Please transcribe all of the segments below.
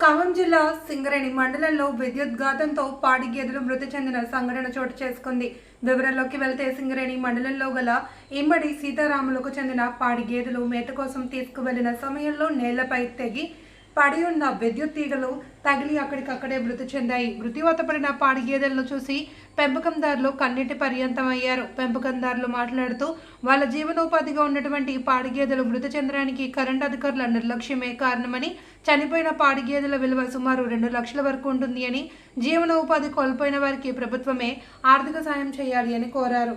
ఖమ్మం జిల్లా సింగరేణి మండలంలో విద్యుత్ ఘాతంతో పాడి గేదెలు మృతి చెందిన సంఘటన చోటు చేసుకుంది. వివరాల్లోకి వెళ్తే సింగరేణి మండలంలో గల ఇమ్మడి సీతారాములకు చెందిన పాడి గేదెలు మేత కోసం తీసుకువెళ్ళిన సమయంలో నేలపై తెగి పడి ఉన్న విద్యుత్ తీగలు తగిలి అక్కడికక్కడే మృతి చెందాయి. మృతివాత పడిన పాడి గేదెలను చూసి పెంపకందారులు కన్నీటి పర్యంతం అయ్యారు పెంపకందారులు మాట్లాడుతూ వాళ్ళ జీవనోపాధిగా ఉన్నటువంటి పాడి గేదెలు మృతి చెందడానికి కరెంట్ అధికారుల నిర్లక్ష్యమే కారణమని చనిపోయిన పాడి గేదెల విలువ సుమారు రెండు లక్షల వరకు ఉంటుంది అని జీవనోపాధి కోల్పోయిన వారికి ప్రభుత్వమే ఆర్థిక సాయం చేయాలి అని కోరారు.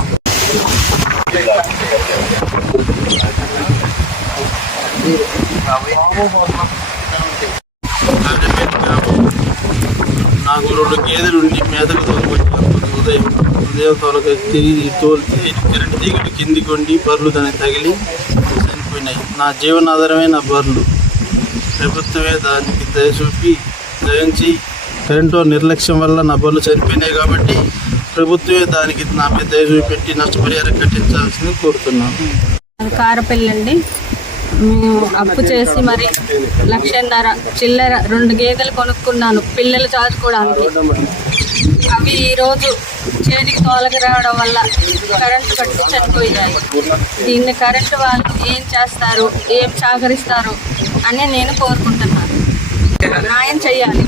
నాకు రెండు గేదెలు ఉండి మేతకు తోలుకొచ్చాను ఉదయం ఉదయం తోలక తిరిగి తోలితే కరెంటు తీగలు కిందికి వండి బర్రెలు దానికి తగిలి చనిపోయినాయి. నా జీవనాధారమే నా బర్రెలు. ప్రభుత్వమే దానికి దయ చూపి దయించి కరెంటు నిర్లక్ష్యం వల్ల నా బర్రెలు చనిపోయినాయి కాబట్టి ప్రభుత్వమే దానికి నా మీద దయ చూపెట్టి నష్టపరిహారం కట్టించాల్సింది కోరుతున్నాను. కారపల్లి అండి. మేము అప్పు చేసి మరి లక్షన్నర చిల్లర రెండు గేదెలు కొనుక్కున్నాను. పిల్లలు చాచుకోవడానికి అవి ఈరోజు చేతికి తోలకి రావడం వల్ల కరెంటు కట్టి చనిపోయాయి దీన్ని కరెంటు వాళ్ళు ఏం చేస్తారు? ఏం సహకరిస్తారు అని నేను కోరుకుంటున్నాను. న్యాయం చేయాలి.